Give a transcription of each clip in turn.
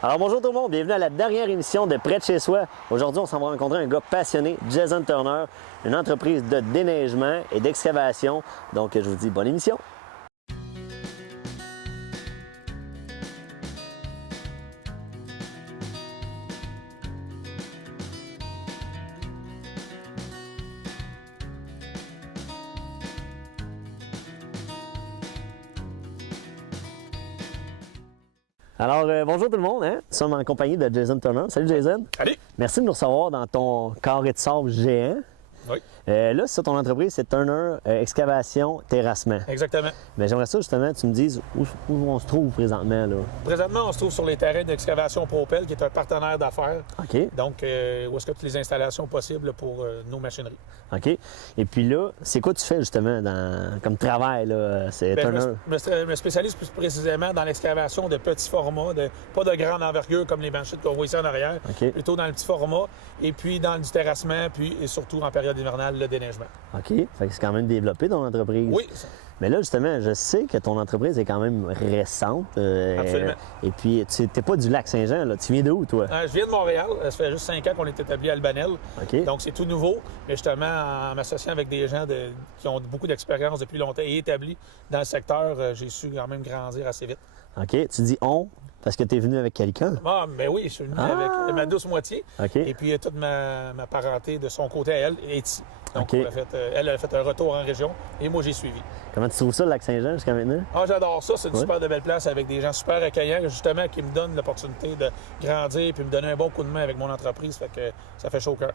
Alors bonjour tout le monde, bienvenue à la dernière émission de Près de chez soi. Aujourd'hui, on s'en va rencontrer un gars passionné, Jason Turner, une entreprise de déneigement et d'excavation. Donc je vous dis bonne émission. Alors, bonjour tout le monde, hein? Nous sommes en compagnie de Jason Turner. Salut Jason. Salut. Merci de nous recevoir dans ton carré de sable géant. Oui. Là, c'est ton entreprise, c'est Turner Excavation Terrassement. Exactement. Mais j'aimerais ça justement, tu me dises où on se trouve présentement, là. Présentement, on se trouve sur les terrains d'excavation Propel, qui est un partenaire d'affaires. OK. Donc, où est-ce que toutes les installations possibles pour nos machineries. OK. Et puis là, c'est quoi tu fais justement comme travail, là? C'est Bien, Turner. je me spécialise plus précisément dans l'excavation de petits formats, pas de grande envergure comme les banchettes qu'on voit ici en arrière, OK. plutôt dans le petit format, et puis dans du terrassement, puis et surtout en période hivernale, le déneigement. OK. Fait que c'est quand même développé ton entreprise. Oui. Mais là, justement, je sais que ton entreprise est quand même récente. Absolument. Et puis, tu n'es pas du Lac-Saint-Jean, là. Tu viens de où, toi? Je viens de Montréal. Ça fait juste 5 ans qu'on est établi à Albanel. OK. Donc, c'est tout nouveau. Mais justement, en m'associant avec des gens qui ont beaucoup d'expérience depuis longtemps et établis dans le secteur, j'ai su quand même grandir assez vite. OK. Tu dis « on » parce que tu es venu avec quelqu'un. Ah, mais oui, je suis venu avec ma douce moitié. OK. Et puis, toute ma parenté de son côté à elle est ici. Donc, OK. elle a fait un retour en région et moi, j'ai suivi. Comment tu trouves ça, le Lac-Saint-Jean, jusqu'à maintenant? Ah, j'adore ça. C'est une Ouais. super de belle place avec des gens super accueillants, justement, qui me donnent l'opportunité de grandir puis me donner un bon coup de main avec mon entreprise. Fait que ça fait chaud au cœur.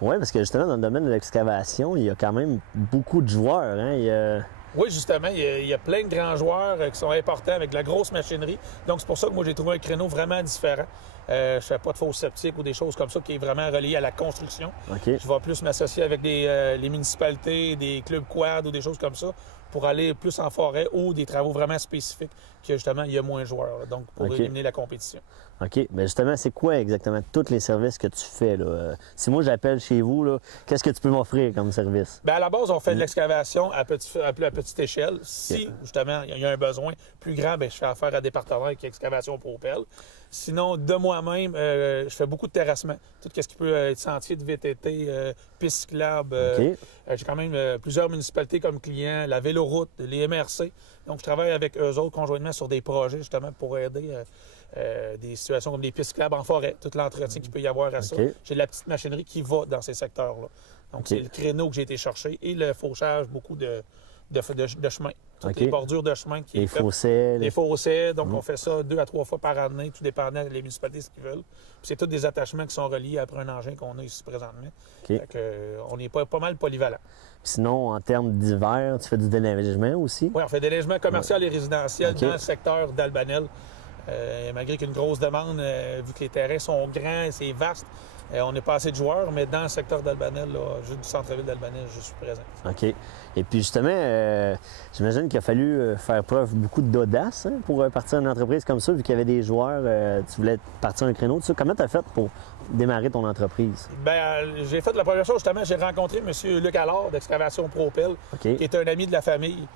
Oui, parce que justement, dans le domaine de l'excavation, il y a quand même beaucoup de joueurs. Hein? Oui, justement, il y a plein de grands joueurs qui sont importants avec de la grosse machinerie. Donc, c'est pour ça que moi, j'ai trouvé un créneau vraiment différent. Je fais pas de faux sceptiques ou des choses comme ça qui est vraiment relié à la construction. OK. Je vais plus m'associer avec les municipalités, des clubs quad ou des choses comme ça pour aller plus en forêt ou des travaux vraiment spécifiques que, justement, il y a moins de joueurs. Là, donc, pour OK. éliminer la compétition. OK. Mais justement, c'est quoi exactement tous les services que tu fais, là? Si moi, j'appelle chez vous, là, qu'est-ce que tu peux m'offrir comme service? Bien, à la base, on fait de l'excavation à petite échelle. Si, justement, il y a un besoin plus grand, bien, je fais affaire à des partenaires avec Excavation Propel. Sinon, de moi-même, je fais beaucoup de terrassement. Tout ce qui peut être sentier de VTT, piste cyclable. OK. J'ai quand même plusieurs municipalités comme clients, la Véloroute, les MRC. Donc, je travaille avec eux autres conjointement sur des projets, justement, pour aider des situations comme des pistes cyclables en forêt, tout l'entretien qu'il peut y avoir à ça. OK. J'ai de la petite machinerie qui va dans ces secteurs-là. Donc, OK. c'est le créneau que j'ai été chercher et le fauchage, beaucoup de chemin. Toutes OK. les bordures de chemin qui Les est fait. fossés. Les fossés, donc on fait ça 2 à 3 fois par année, tout dépendant des municipalités ce qu'ils veulent. Puis c'est tous des attachements qui sont reliés après un engin qu'on a ici présentement. OK. Fait que, on est pas mal polyvalent. Sinon, en termes d'hiver, tu fais du déneigement aussi? Oui, on fait des déneigement commercial et résidentiel OK. dans le secteur d'Albanel. Malgré qu'il y a une grosse demande, vu que les terrains sont grands et c'est vaste, on n'est pas assez de joueurs, mais dans le secteur d'Albanel, juste du centre-ville d'Albanel, je suis présent. OK. Et puis justement, j'imagine qu'il a fallu faire preuve beaucoup d'audace pour partir d'une entreprise comme ça, vu qu'il y avait des joueurs, tu voulais partir un créneau. Comment tu as fait pour démarrer ton entreprise? Bien, j'ai fait la première chose, justement, j'ai rencontré M. Luc Allard d'Excavation Propel, OK. qui est un ami de la famille.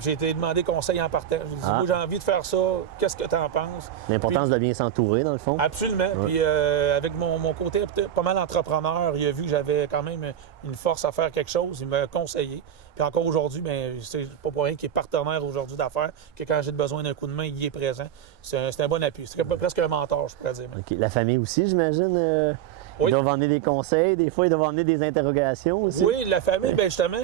J'ai été demandé conseil en partant. Je lui ai dit, moi, j'ai envie de faire ça, qu'est-ce que tu en penses? L'importance de bien s'entourer, dans le fond? Absolument. Ouais. Puis avec mon côté peut-être pas mal entrepreneur, il a vu que j'avais quand même une force à faire quelque chose. Il m'a conseillé. Puis encore aujourd'hui, bien, c'est pas pour rien qu'il est partenaire aujourd'hui d'affaires, que quand j'ai besoin d'un coup de main, il est présent. C'est un bon appui. C'est presque un mentor, je pourrais dire. OK. La famille aussi, j'imagine? Oui. Ils doivent emmener des conseils, des fois, ils doivent emmener des interrogations aussi? Oui, la famille, bien justement,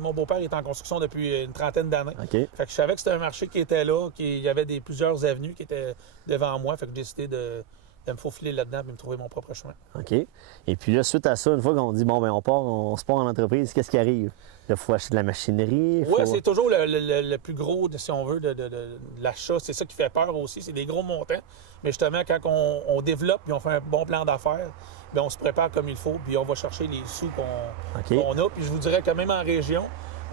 mon beau-père est en construction depuis une trentaine d'années. OK. Fait que je savais que c'était un marché qui était là, qu'il y avait plusieurs avenues qui étaient devant moi. Fait que j'ai décidé de me faufiler là-dedans et me trouver mon propre chemin. OK. Et puis là, suite à ça, une fois qu'on dit, bon, ben on se part en entreprise, qu'est-ce qui arrive? Là, il faut acheter de la machinerie. Oui, c'est toujours le plus gros, si on veut, de l'achat. C'est ça qui fait peur aussi. C'est des gros montants. Mais justement, quand on développe et on fait un bon plan d'affaires, bien, on se prépare comme il faut, puis on va chercher les sous qu'on a. Puis je vous dirais que même en région,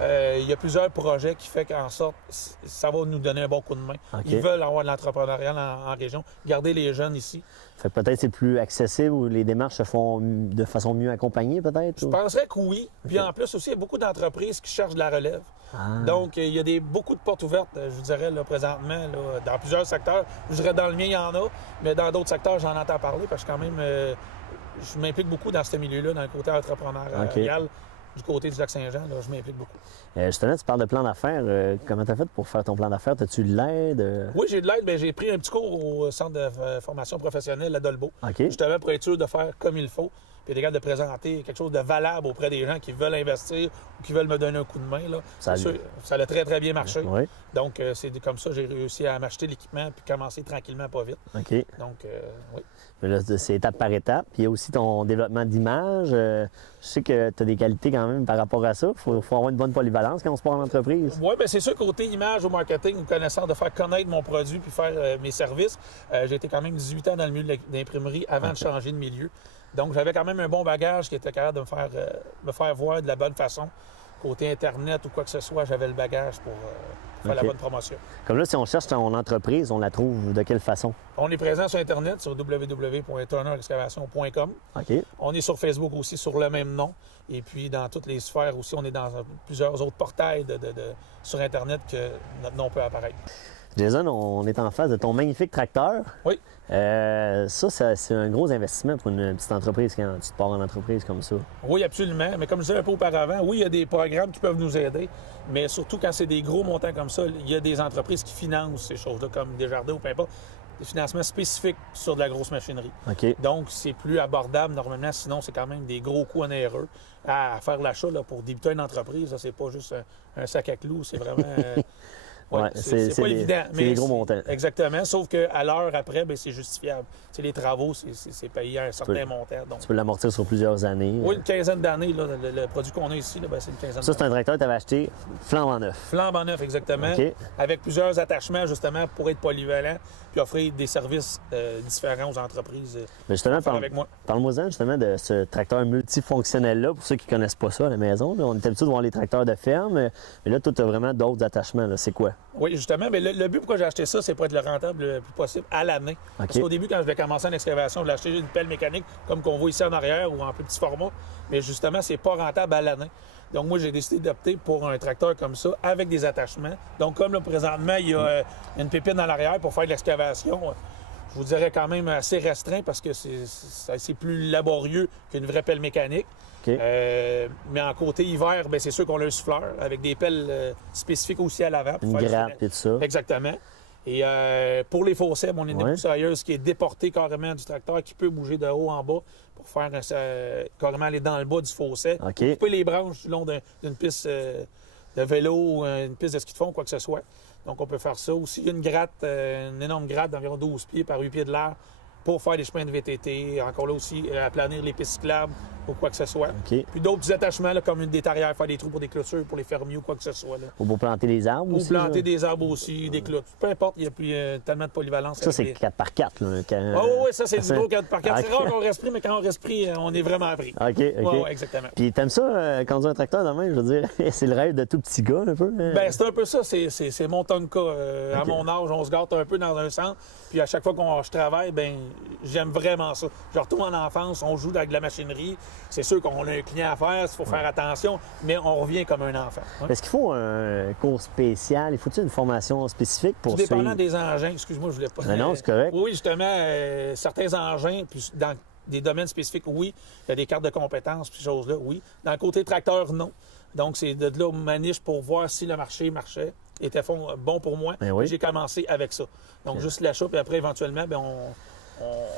Il y a plusieurs projets qui font qu'en sorte, ça va nous donner un bon coup de main. OK. Ils veulent avoir de l'entrepreneuriat en région, garder les jeunes ici. Fait que peut-être c'est plus accessible ou les démarches se font de façon mieux accompagnée, peut-être? Je penserais que oui. Puis en plus aussi, il y a beaucoup d'entreprises qui cherchent de la relève. Ah. Donc, il y a beaucoup de portes ouvertes, je vous dirais, là, présentement, là, dans plusieurs secteurs. Je dirais dans le mien, il y en a, mais dans d'autres secteurs, j'en entends parler parce que quand même, je m'implique beaucoup dans ce milieu-là, dans le côté entrepreneurial. Du côté du Lac-Saint-Jean, là, je m'implique beaucoup. Justement, tu parles de plan d'affaires. Comment tu as fait pour faire ton plan d'affaires? As-tu de l'aide? Oui, j'ai de l'aide. Bien, j'ai pris un petit cours au centre de formation professionnelle à Dolbeau. OK. Justement, pour être sûr de faire comme il faut. Puis être capable de présenter quelque chose de valable auprès des gens qui veulent investir ou qui veulent me donner un coup de main. Là. Ça a très, très bien marché. Oui. Donc, c'est comme ça que j'ai réussi à m'acheter l'équipement puis commencer tranquillement, pas vite. OK. Donc, oui. Mais là, c'est étape par étape. Puis il y a aussi ton développement d'image. Je sais que tu as des qualités quand même par rapport à ça. Il faut avoir une bonne polyvalence quand on se part en entreprise. Oui, bien c'est sûr, côté image au marketing ou connaissance, de faire connaître mon produit puis faire mes services. J'ai été quand même 18 ans dans le milieu de l'imprimerie avant de changer de milieu. Donc, j'avais quand même un bon bagage qui était capable de me faire voir de la bonne façon. Côté Internet ou quoi que ce soit, j'avais le bagage pour faire la bonne promotion. Comme là, si on cherche ton entreprise, on la trouve de quelle façon? On est présent sur Internet, sur www.turnerexcavation.com. OK. On est sur Facebook aussi, sur le même nom. Et puis, dans toutes les sphères aussi, on est dans plusieurs autres portails sur Internet que notre nom peut apparaître. Jason, on est en face de ton magnifique tracteur. Oui. Ça, c'est un gros investissement pour une petite entreprise quand tu te pars en entreprise comme ça. Oui, absolument. Mais comme je disais un peu auparavant, oui, il y a des programmes qui peuvent nous aider, mais surtout quand c'est des gros montants comme ça, il y a des entreprises qui financent ces choses-là, comme Desjardins ou peu importe, des financements spécifiques sur de la grosse machinerie. OK. Donc, c'est plus abordable normalement, sinon c'est quand même des gros coûts onéreux à faire l'achat pour débuter une entreprise. Là, c'est pas juste un sac à clous, c'est vraiment... Ouais, c'est pas évident. C'est des gros montants. Exactement, sauf qu'à l'heure après, bien, c'est justifiable. T'sais, les travaux, c'est payé à un certain montant. Donc... Tu peux l'amortir sur plusieurs années. Oui, une quinzaine d'années. Le produit qu'on a ici, là, ben, c'est une quinzaine d'années. Ça, c'est un tracteur que tu avais acheté flambant neuf. Flambant neuf, exactement. OK. Avec plusieurs attachements, justement, pour être polyvalent puis offrir des services différents aux entreprises. Mais justement, avec moi. Parle-moi-en justement de ce tracteur multifonctionnel-là, pour ceux qui ne connaissent pas ça à la maison. Là. On est habitué de voir les tracteurs de ferme, mais là, toi, tu as vraiment d'autres attachements. C'est quoi? Oui, justement. Mais le but pourquoi j'ai acheté ça, c'est pour être le rentable le plus possible à l'année. OK. Parce qu'au début, quand je vais commencer en excavation, je voulais acheter une pelle mécanique comme qu'on voit ici en arrière ou en plus petit format. Mais justement, c'est pas rentable à l'année. Donc, moi, j'ai décidé d'opter pour un tracteur comme ça, avec des attachements. Donc, comme là, présentement, il y a une pépine à l'arrière pour faire de l'excavation. Je vous dirais quand même assez restreint parce que c'est plus laborieux qu'une vraie pelle mécanique. OK. Mais en côté hiver, bien, c'est sûr qu'on a un souffleur avec des pelles spécifiques aussi à l'avant. Une grappe et tout ça. Exactement. Et pour les fossés, on a une débroussailleuse qui est déportée carrément du tracteur, qui peut bouger de haut en bas pour faire carrément aller dans le bas du fossé. OK. Couper les branches le long d'une piste de vélo ou une piste de ski de fond, quoi que ce soit. Donc, on peut faire ça. Aussi, il y a une gratte, une énorme gratte d'environ 12 pieds par 8 pieds de l'air pour faire des chemins de VTT. Encore là aussi, aplanir les pistes cyclables ou quoi que ce soit. OK. Puis d'autres petits attachements, là, comme des tarières, faire des trous pour des clôtures, pour les fermiers ou quoi que ce soit. Là. Ou pour planter des arbres Ou aussi. planter là. des arbres aussi, des clôtures. Peu importe, il y a plus tellement de polyvalence. Ça, c'est 4x4. Là, oui, ça, c'est du gros 4x4. C'est rare qu'on reste pris, mais quand on reste pris, on est vraiment pris. OK, OK. Oui, exactement. Puis t'aimes ça, conduire un tracteur de même? Je veux dire, c'est le rêve de tout petit gars, un peu. Hein? Bien, c'est un peu ça. C'est mon Tonka. À mon âge, on se gâte un peu dans un centre. Puis à chaque fois je travaille, bien, j'aime vraiment ça. Je retourne en enfance, on joue avec de la machinerie. C'est sûr qu'on a un client à faire, il faut faire attention, mais on revient comme un enfant. Hein? Est-ce qu'il faut un cours spécial? Il faut-il une formation spécifique pour Tout dépendant suivre? des engins. Excuse-moi, je voulais pas... Non, c'est correct. Oui, justement, certains engins, puis dans des domaines spécifiques, oui. Il y a des cartes de compétences, puis ces choses-là, oui. Dans le côté tracteur, non. Donc, c'est de là ma niche pour voir si le marché marchait, était bon pour moi. Ben oui. J'ai commencé avec ça. Donc, juste l'achat, puis après, éventuellement, bien,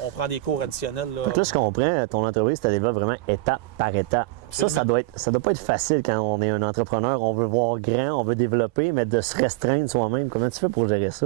on prend des cours additionnels. Là. Fait que là, je comprends, ton entreprise, tu la développes vraiment étape par étape. Ça doit pas être facile quand on est un entrepreneur. On veut voir grand, on veut développer, mais de se restreindre soi-même. Comment tu fais pour gérer ça?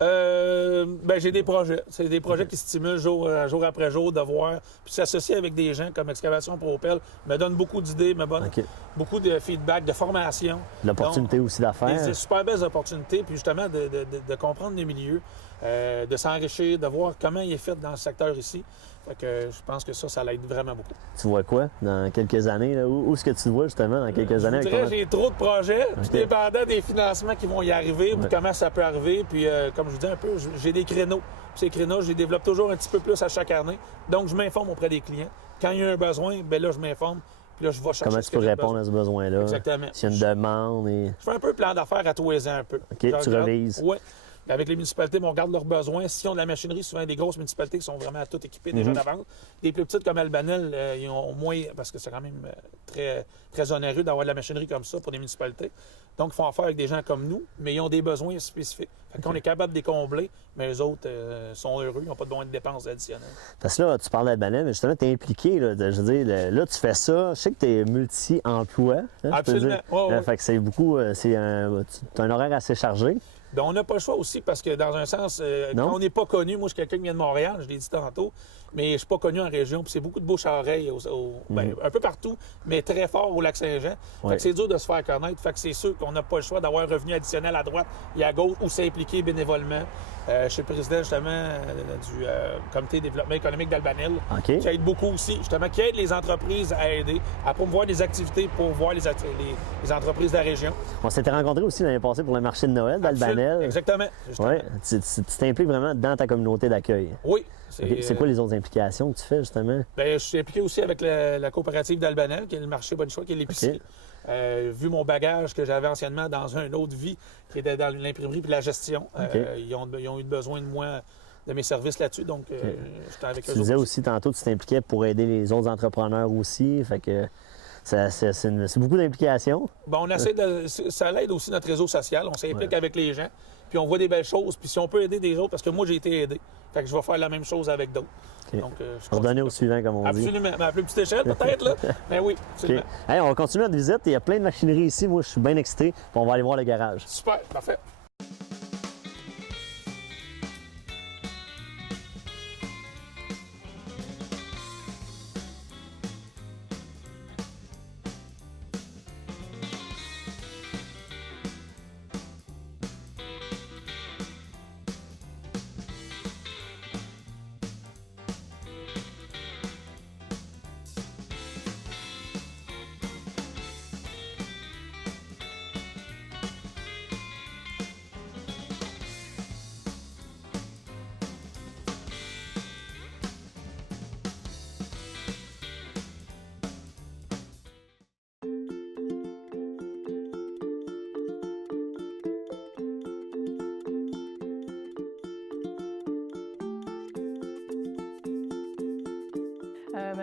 Ben, j'ai des projets. C'est des projets qui stimulent jour après jour de voir. Puis s'associer avec des gens comme Excavation Propel me donne beaucoup d'idées, me donne beaucoup de feedback, de formation. L'opportunité aussi d'affaires. Des super belles opportunités. Puis justement, de comprendre les milieux. de s'enrichir, de voir comment il est fait dans le secteur ici. Fait que je pense que ça l'aide vraiment beaucoup. Tu vois quoi dans quelques années? Là? Où est-ce que tu te vois justement dans quelques années? Je dirais j'ai trop de projets, OK. tout dépendant des financements qui vont y arriver, puis comment ça peut arriver. Puis comme je vous dis un peu, j'ai des créneaux. Puis ces créneaux, je les développe toujours un petit peu plus à chaque année. Donc je m'informe auprès des clients. Quand il y a un besoin, bien là, je m'informe. Puis là, je vais chercher Comment tu peux répondre à ce besoin-là? Exactement. S'il y a une demande. Je fais un peu le plan d'affaires à tous les ans un peu. OK, tu revises. Oui. Avec les municipalités, on regarde leurs besoins. S'ils ont de la machinerie, souvent des grosses municipalités qui sont vraiment toutes équipées déjà d'avance. Des plus petites comme Albanel, ils ont moins, parce que c'est quand même très, très onéreux d'avoir de la machinerie comme ça pour des municipalités. Donc, il faut en faire avec des gens comme nous, mais ils ont des besoins spécifiques. Fait qu'on est capable de les combler, mais les autres sont heureux, ils n'ont pas besoin de dépenses additionnelles. Parce que là, tu parles d'Albanel, mais justement, tu es impliqué. Là, je veux dire, là, tu fais ça. Je sais que tu es multi-emploi. Hein, Absolument. Fait que c'est beaucoup. Tu as un horaire assez chargé. Bien, on n'a pas le choix aussi parce que, dans un sens, quand on n'est pas connu, moi, je suis quelqu'un qui vient de Montréal, je l'ai dit tantôt, mais je ne suis pas connu en région. Puis c'est beaucoup de bouche à oreille, un peu partout, mais très fort au Lac-Saint-Jean. Fait que c'est dur de se faire connaître. Fait que c'est sûr qu'on n'a pas le choix d'avoir un revenu additionnel à droite et à gauche ou s'impliquer bénévolement. Je suis le président, justement, du Comité de développement économique d'Albanel, qui aide beaucoup aussi, justement, qui aide les entreprises à aider, à promouvoir des activités pour voir les entreprises de la région. On s'était rencontrés aussi l'année passée pour le marché de Noël d'Albanel. Exactement. Oui, tu t'impliques vraiment dans ta communauté d'accueil. Oui. C'est quoi les autres implications que tu fais, justement? Bien, je suis impliqué aussi avec la coopérative d'Albanel, qui est le marché Bonne Choix, qui est l'épicerie. Vu mon bagage que j'avais anciennement dans une autre vie, qui était dans l'imprimerie et la gestion, ils ont eu besoin de moi, de mes services là-dessus, donc j'étais avec eux. Tu disais aussi tantôt que tu t'impliquais pour aider les autres entrepreneurs aussi, fait que c'est beaucoup d'implications. Bon, on essaie ça l'aide aussi notre réseau social, on s'implique avec les gens, puis on voit des belles choses, puis si on peut aider des autres, parce que moi j'ai été aidé, fait que je vais faire la même chose avec d'autres. Donc, redonner au suivant, comme on dit. Absolument, mais à plus petite échelle peut-être, là. Mais oui, absolument. Hey, on va continuer notre visite, il y a plein de machinerie ici, moi je suis bien excité, puis on va aller voir le garage. Super, parfait.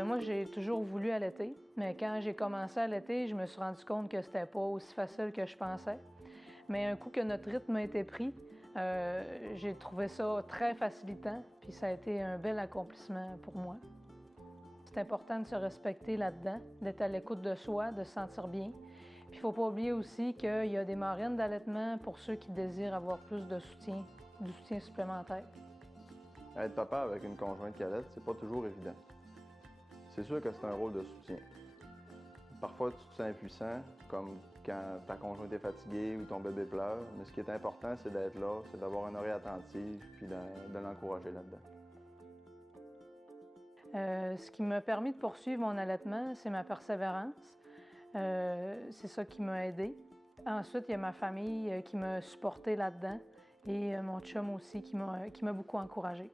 Moi, j'ai toujours voulu allaiter, mais quand j'ai commencé à allaiter, je me suis rendu compte que c'était pas aussi facile que je pensais. Mais un coup que notre rythme a été pris, j'ai trouvé ça très facilitant, puis ça a été un bel accomplissement pour moi. C'est important de se respecter là-dedans, d'être à l'écoute de soi, de se sentir bien. Puis il ne faut pas oublier aussi qu'il y a des marraines d'allaitement pour ceux qui désirent avoir plus de soutien, du soutien supplémentaire. Être papa avec une conjointe qui allaite, c'est pas toujours évident. C'est sûr que c'est un rôle de soutien. Parfois, tu te sens impuissant, comme quand ta conjointe est fatiguée ou ton bébé pleure, mais ce qui est important, c'est d'être là, c'est d'avoir une oreille attentive puis de l'encourager là-dedans. Ce qui m'a permis de poursuivre mon allaitement, c'est ma persévérance. C'est ça qui m'a aidée. Ensuite, il y a ma famille qui m'a supportée là-dedans et mon chum aussi qui m'a beaucoup encouragée.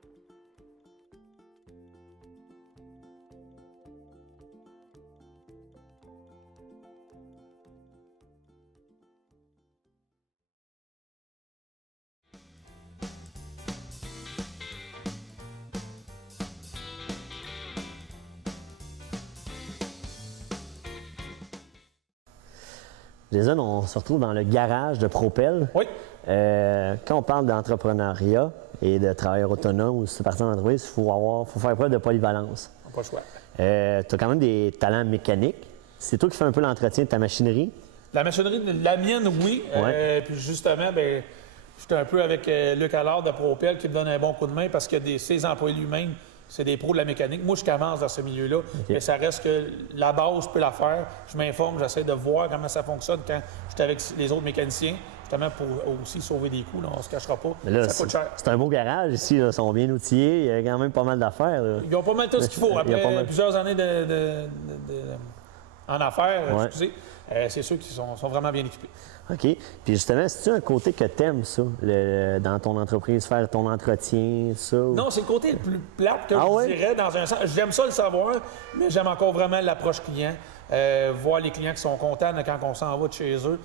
Jason, on se retrouve dans le garage de Propel. Oui. Quand on parle d'entrepreneuriat et de travailleur autonome ou de partie d'entreprise, il faut faire preuve de polyvalence. On n'a pas le choix. Tu as quand même des talents mécaniques. C'est toi qui fais un peu l'entretien de ta machinerie? La machinerie, la mienne, oui. Ouais. Puis justement, bien, j'étais un peu avec Luc Allard de Propel qui me donne un bon coup de main parce que ses employés lui-même, c'est des pros de la mécanique. Moi, je commence dans ce milieu-là, mais ça reste que la base, je peux la faire. Je m'informe, j'essaie de voir comment ça fonctionne quand j'étais avec les autres mécaniciens. justement pour aussi sauver des coûts, là, on ne se cachera pas. Mais là, Ça coûte cher. c'est un beau garage ici, là. Ils sont bien outillés, il y a quand même pas mal d'affaires. Là. Ils ont pas mal tout ce qu'il faut. Il y a pas Après mal. plusieurs années en affaires, Ouais. excusez, c'est sûr qu'ils sont vraiment bien équipés. OK. Puis justement, c'est-tu un côté que t'aimes, ça, dans ton entreprise, faire ton entretien, ça? ou- Non, c'est le côté le plus plate que Ah je ouais? dirais dans un sens. J'aime ça le savoir, mais j'aime encore vraiment l'approche client. Voir les clients qui sont contents quand on s'en va de chez eux,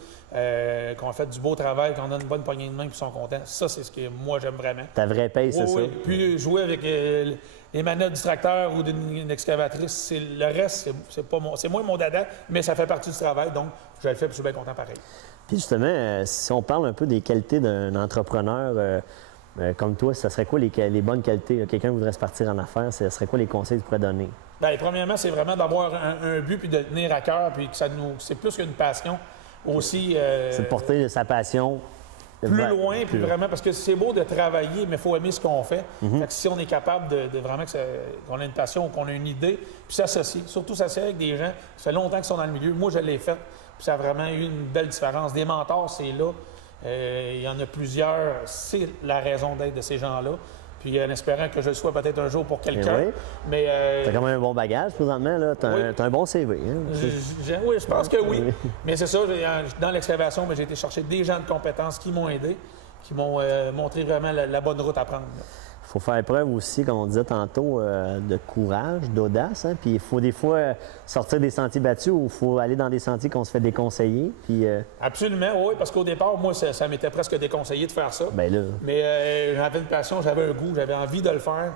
qu'on a fait du beau travail, qu'on a une bonne poignée de main et qu'ils sont contents. Ça, c'est ce que moi, j'aime vraiment. Ta vraie paye, c'est Oui, ça? oui. Puis jouer avec les manettes du tracteur ou d'une excavatrice, le reste, c'est moins mon dada, mais ça fait partie du travail, donc je le fais et je suis bien content pareil. Puis justement, si on parle un peu des qualités d'un entrepreneur comme toi, ça serait quoi les bonnes qualités? Là? Quelqu'un voudrait se partir en affaires, ce serait quoi les conseils que tu pourrais donner? Bien, premièrement, c'est vraiment d'avoir un but puis de le tenir à cœur, puis que c'est plus qu'une passion. Aussi, C'est de porter sa passion plus loin, puis plus loin. vraiment, parce que c'est beau de travailler, mais il faut aimer ce qu'on fait. Mhm. Fait que si on est capable de vraiment qu'on a une passion, qu'on a une idée, puis s'associer, surtout s'associer avec des gens, ça fait longtemps qu'ils sont dans le milieu. Moi, je l'ai fait, puis ça a vraiment eu une belle différence. Des mentors, c'est là. Il y en a plusieurs. C'est la raison d'être de ces gens-là. Puis en espérant que je le sois peut-être un jour pour quelqu'un. oui. Mais T'as quand même un bon bagage présentement, là. T'as Oui. un bon CV. Hein? oui, je pense que oui. Mais c'est ça, dans l'excavation, j'ai été chercher des gens de compétences qui m'ont aidé, qui m'ont montré vraiment la bonne route à prendre. là. Il faut faire preuve aussi, comme on disait tantôt, de courage, d'audace. Hein? Puis il faut des fois sortir des sentiers battus ou il faut aller dans des sentiers qu'on se fait déconseiller. Puis, Absolument, oui, parce qu'au départ, moi, ça m'était presque déconseillé de faire ça. ben là, Mais j'avais une passion, j'avais un goût, j'avais envie de le faire.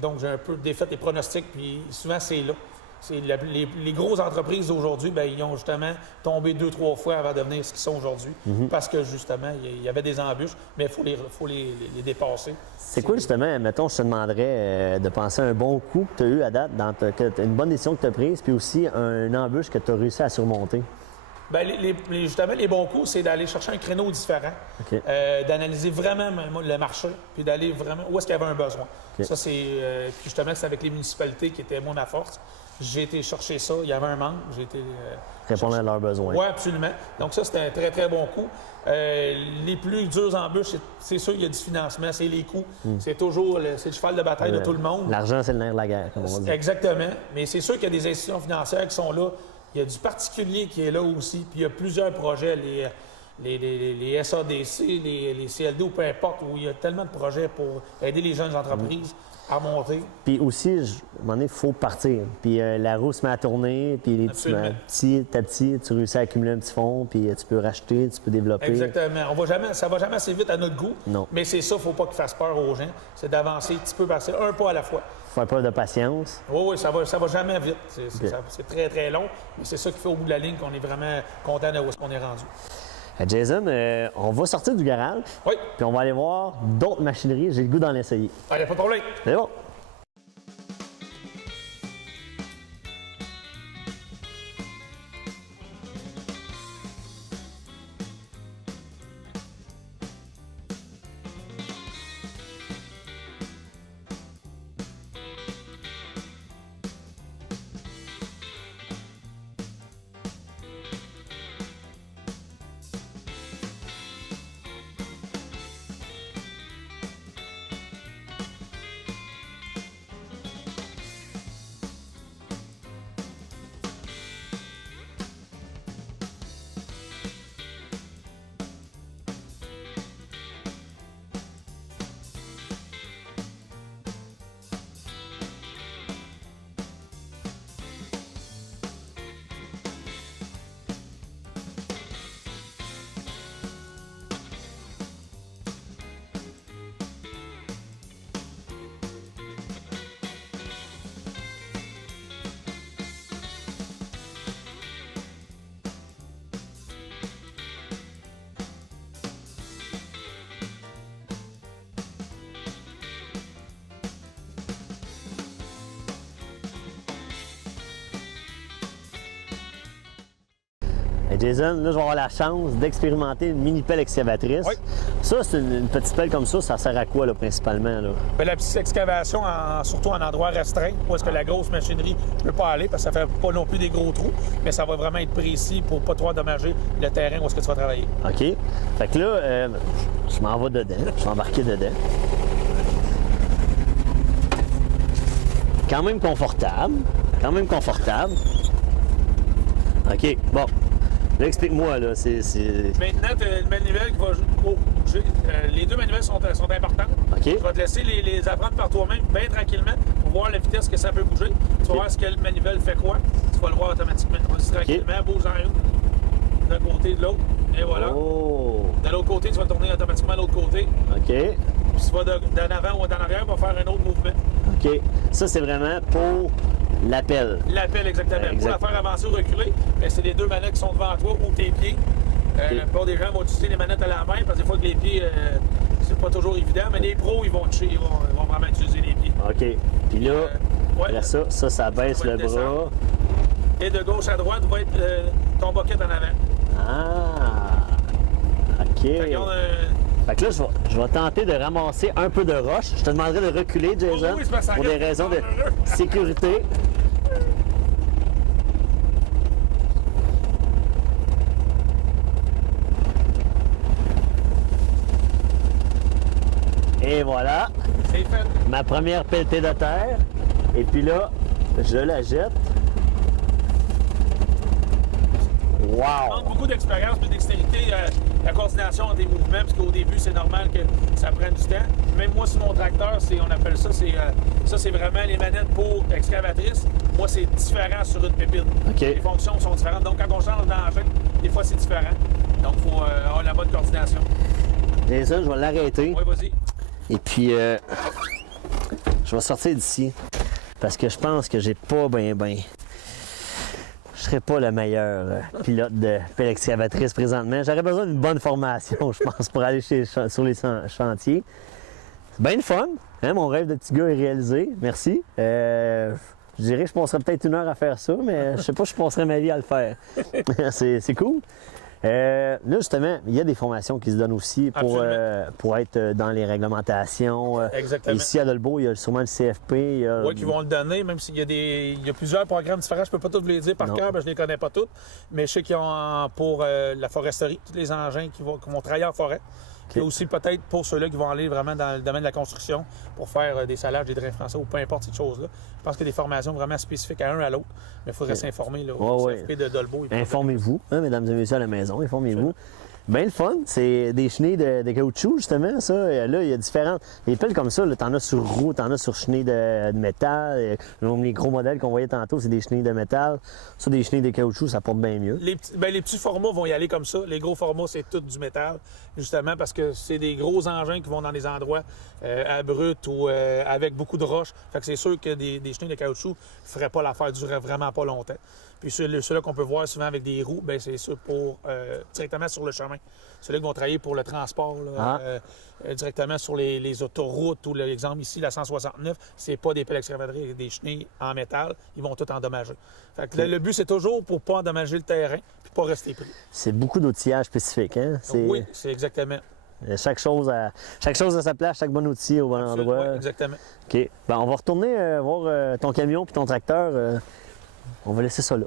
Donc, j'ai un peu défait les pronostics, puis souvent, c'est là. Les grosses entreprises d'aujourd'hui, bien, ils ont justement tombé 2-3 fois avant de devenir ce qu'ils sont aujourd'hui. Parce que, justement, il y avait des embûches, mais il faut les dépasser. c'est quoi justement, mettons, je te demanderais de penser à un bon coup que tu as eu à date, une bonne décision que tu as prise, puis aussi une embûche que tu as réussi à surmonter. Bien, justement, les bons coups, c'est d'aller chercher un créneau différent, OK. d'analyser vraiment le marché, puis d'aller vraiment où est-ce qu'il y avait un besoin. OK. Ça, puis justement, c'est avec les municipalités qui était moi ma force. J'ai été chercher ça, il y avait un manque, j'ai été... Répondre à leurs besoins. Oui, absolument. Donc ça, c'était un très, très bon coup. Les plus dures embûches, c'est sûr qu'il y a du financement, c'est les coûts. C'est toujours c'est le cheval de bataille de tout le monde. L'argent, c'est le nerf de la guerre, comme on dit. Exactement. Mais c'est sûr qu'il y a des institutions financières qui sont là. Il y a du particulier qui est là aussi. Puis il y a plusieurs projets, les SADC, les CLD ou peu importe, où il y a tellement de projets pour aider les jeunes entreprises à monter. Puis aussi, à un moment donné, il faut partir. Puis la roue se met à tourner, puis Absolument. petit à petit, tu réussis à accumuler un petit fonds, puis tu peux racheter, tu peux développer. Exactement. Ça va jamais assez vite à notre goût. Non. Mais c'est ça, il ne faut pas qu'il fasse peur aux gens. C'est d'avancer petit peu par un pas à la fois. Faire preuve de patience. Oui, ça va jamais vite. C'est très, très long. Mais c'est ça qui fait au bout de la ligne qu'on est vraiment content de où est-ce qu'on est rendu. Jason, on va sortir du garage, Oui, puis on va aller voir d'autres machineries. J'ai le goût d'en essayer. il n'y a pas de problème. C'est bon. Jason, là, je vais avoir la chance d'expérimenter une mini-pelle excavatrice. Oui. Ça, c'est une petite pelle comme ça sert à quoi, là, principalement? Là? Ben, la petite excavation, surtout en endroit restreint, où est-ce que la grosse machinerie ne peut pas aller, parce que ça fait pas non plus des gros trous, mais ça va vraiment être précis pour pas trop endommager le terrain où est-ce que tu vas travailler. OK. Fait que là, je m'en vais dedans. Je vais embarquer dedans. Quand même confortable. Quand même confortable. OK, bon. Là, explique-moi, là, c'est... Maintenant, tu as le manivelle qui va bouger. Les deux manivelles sont importantes. OK. Tu vas te laisser les apprendre par toi-même, bien tranquillement, pour voir la vitesse que ça peut bouger. Tu vas voir ce que le manivelle fait quoi. Tu vas le voir automatiquement. Vas-y tranquillement, bouge en une, d'un côté, de l'autre. Et voilà. Oh! De l'autre côté, tu vas tourner automatiquement de l'autre côté. OK. Puis tu vas d'en avant ou d'en arrière, tu vas faire un autre mouvement. OK. Ça, c'est vraiment pour l'appel. L'appel, exactement. Exact. Pour la faire avancer ou reculer, bien, c'est les deux manettes qui sont devant toi ou tes pieds. La plupart des gens vont utiliser les manettes à la main parce que des fois que les pieds, c'est pas toujours évident, mais les pros, ils vont vraiment utiliser les pieds. OK. Puis là, Ouais. après ça baisse Ça va le être bras. descendre. Et de gauche à droite va être ton bucket en avant. Ah! OK. Fait qu'on, Fait que là, je vais tenter de ramasser un peu de roche. Je te demanderai de reculer, Jason, oui, c'est parce que ça pour des arrive. raisons de sécurité. Et voilà, c'est fait. ma première pelletée de terre. Et puis là, je la jette. Ça Wow! demande beaucoup d'expérience et de dextérité, la coordination entre les mouvements, parce qu'au début, c'est normal que ça prenne du temps. Même moi, sur mon tracteur, on appelle ça, c'est vraiment les manettes pour excavatrice. Moi, c'est différent sur une pépite. OK. Les fonctions sont différentes. Donc, quand on change d'engin, des fois, c'est différent. Donc, il faut avoir la bonne coordination. Jason, je vais l'arrêter. Oui, vas-y. Et puis, je vais sortir d'ici. Parce que je pense que j'ai pas je serais pas le meilleur pilote de pelle excavatrice présentement. J'aurais besoin d'une bonne formation, je pense, pour aller sur les chantiers. C'est bien le fun. Hein? Mon rêve de petit gars est réalisé. Merci. Je dirais que je passerais peut-être 1 heure à faire ça, mais je sais pas si je passerais ma vie à le faire. c'est cool. Là, justement, il y a des formations qui se donnent aussi pour être dans les réglementations. Exactement. Ici, à Dolbeau, il y a sûrement le CFP. Oui, qui vont le donner, même s'il y a plusieurs programmes différents. Je ne peux pas tous vous les dire par Non. cœur, je ne les connais pas tous. Mais je sais qu'ils ont pour la foresterie, tous les engins qui vont travailler en forêt. OK. Et aussi peut-être pour ceux-là qui vont aller vraiment dans le domaine de la construction pour faire des salages, des drains français ou peu importe ces choses-là. Je pense qu'il y a des formations vraiment spécifiques à un à l'autre. Mais il faudrait s'informer là, au Ouais, CFP de Dolbeau. Informez-vous, hein, mesdames et messieurs à la maison, informez-vous. Bien le fun, c'est des chenilles de caoutchouc, justement, ça. Et là, il y a différentes... Les pelles comme ça, t'en as sur roue, t'en as sur chenilles de métal. Les gros modèles qu'on voyait tantôt, c'est des chenilles de métal. Ça, des chenilles de caoutchouc, ça porte bien mieux. Les petits formats vont y aller comme ça. Les gros formats, c'est tout du métal, justement parce que c'est des gros engins qui vont dans des endroits abrupts ou avec beaucoup de roches. Fait que c'est sûr que des chenilles de caoutchouc ne feraient pas l'affaire, durer vraiment pas longtemps. Puis ceux-là qu'on peut voir souvent avec des roues, bien, c'est ça pour directement sur le chemin. Ceux-là qui vont travailler pour le transport, là, directement sur les autoroutes ou l'exemple ici, la 169, c'est pas des pelles excavatrices, des chenilles en métal, ils vont tout endommager. Fait que le but, c'est toujours pour pas endommager le terrain puis pas rester pris. C'est beaucoup d'outillage spécifique, hein? Oui, c'est exactement. Chaque chose à sa place, chaque bon outil au bon endroit. Oui, exactement. OK. Ben, on va retourner voir ton camion puis ton tracteur. On va laisser ça là.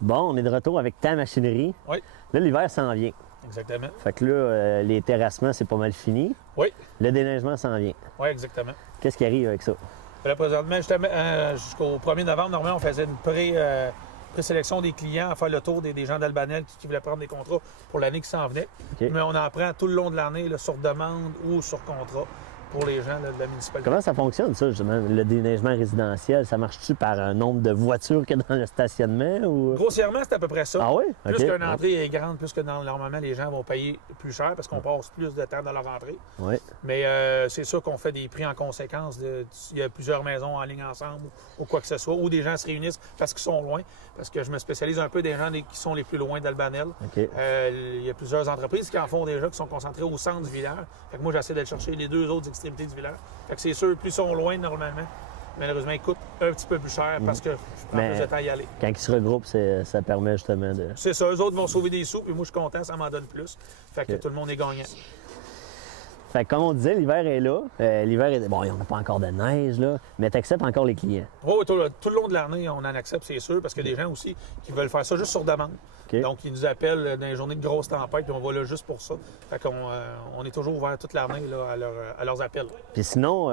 Bon, on est de retour avec ta machinerie. Oui, Là, l'hiver s'en vient. exactement. Fait que là, les terrassements, c'est pas mal fini. Oui, Le déneigement s'en vient. oui, exactement. Qu'est-ce qui arrive avec ça? Là, présentement, jusqu'au 1er novembre, normalement, on faisait une présélection des clients à faire le tour des gens d'Albanel qui voulaient prendre des contrats pour l'année qui s'en venait. OK. Mais on en prend tout le long de l'année, là, sur demande ou sur contrat. pour les gens là, de la municipalité. Comment ça fonctionne, ça, justement, le déneigement résidentiel? Ça marche-tu par un nombre de voitures que dans le stationnement? Ou... Grossièrement, c'est à peu près ça. Ah oui? Plus OK. qu'une entrée est grande, plus que normalement, les gens vont payer plus cher parce qu'on passe plus de temps dans leur entrée. Oui. Mais c'est sûr qu'on fait des prix en conséquence. Il y a plusieurs maisons en ligne ensemble ou quoi que ce soit, ou des gens se réunissent parce qu'ils sont loin. Parce que je me spécialise un peu des gens qui sont les plus loin d'Albanel. OK. Il y a plusieurs entreprises qui en font déjà, qui sont concentrées au centre du village. Fait que moi, j'essaie d'aller chercher les deux autres extrémités du village. Fait que c'est sûr, plus ils sont loin normalement, malheureusement, ils coûtent un petit peu plus cher parce que je prends plus de temps à y aller. Quand ils se regroupent, ça permet justement de... C'est ça, eux autres vont sauver des sous, puis moi, je suis content, ça m'en donne plus. Fait que OK. tout le monde est gagnant. Fait que comme on disait, l'hiver est là. L'hiver est... Bon, on n'a pas encore de neige, là, mais tu acceptes encore les clients. Oui, tout le long de l'année, on en accepte, c'est sûr, parce qu'il y a des gens aussi qui veulent faire ça juste sur demande. OK. Donc, ils nous appellent dans les journées de grosse tempête, puis on va là juste pour ça. Fait qu'on on est toujours ouvert toute l'année là, à leurs appels. Puis sinon,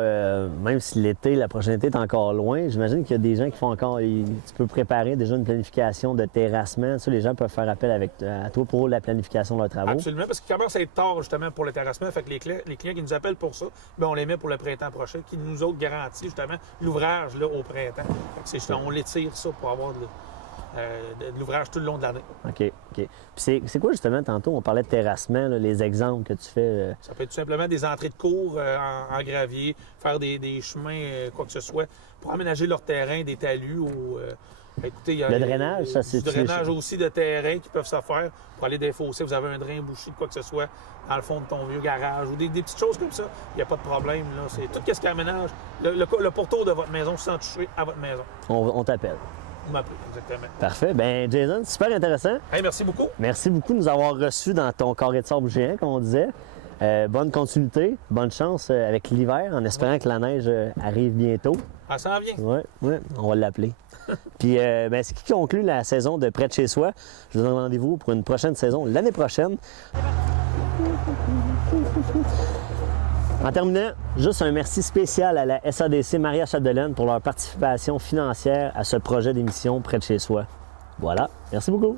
même si l'été, la prochaine été est encore loin, j'imagine qu'il y a des gens qui font encore... Tu peux préparer déjà une planification de terrassement. Ça, les gens peuvent faire appel à toi pour la planification de leurs travaux. Absolument, parce qu'il commence à être tard justement pour le terrassement. Fait que les clients qui nous appellent pour ça, bien, on les met pour le printemps prochain, qui nous autres garantit justement l'ouvrage là, au printemps. Fait que on l'étire ça pour avoir de l'ouvrage tout le long de l'année. OK, OK. Puis c'est quoi justement, tantôt, on parlait de terrassement, là, les exemples que tu fais? Ça peut être tout simplement des entrées de cours en gravier, faire des chemins, quoi que ce soit, pour aménager leur terrain, des talus ou... écoutez, il y a Le drainage, ça, c'est... du drainage aussi de terrain qui peuvent se faire pour aller défausser. Vous avez un drain bouché, quoi que ce soit, dans le fond de ton vieux garage ou des petites choses comme ça. Il n'y a pas de problème. Là. C'est tout ce qui aménage le pourtour de votre maison sans toucher à votre maison. On t'appelle. Vous m'appelez, exactement. Parfait. Ben Jason, super intéressant. Hey, merci beaucoup. Merci beaucoup de nous avoir reçus dans ton carré de sable géant, comme on disait. Bonne continuité, bonne chance avec l'hiver, en espérant que la neige arrive bientôt. Ça s'en vient. Oui, on va l'appeler. Puis, ce qui conclut la saison de Près de chez soi. Je vous donne rendez-vous pour une prochaine saison l'année prochaine. En terminant, juste un merci spécial à la SADC Maria-Chapdelaine pour leur participation financière à ce projet d'émission Près de chez soi. Voilà, merci beaucoup.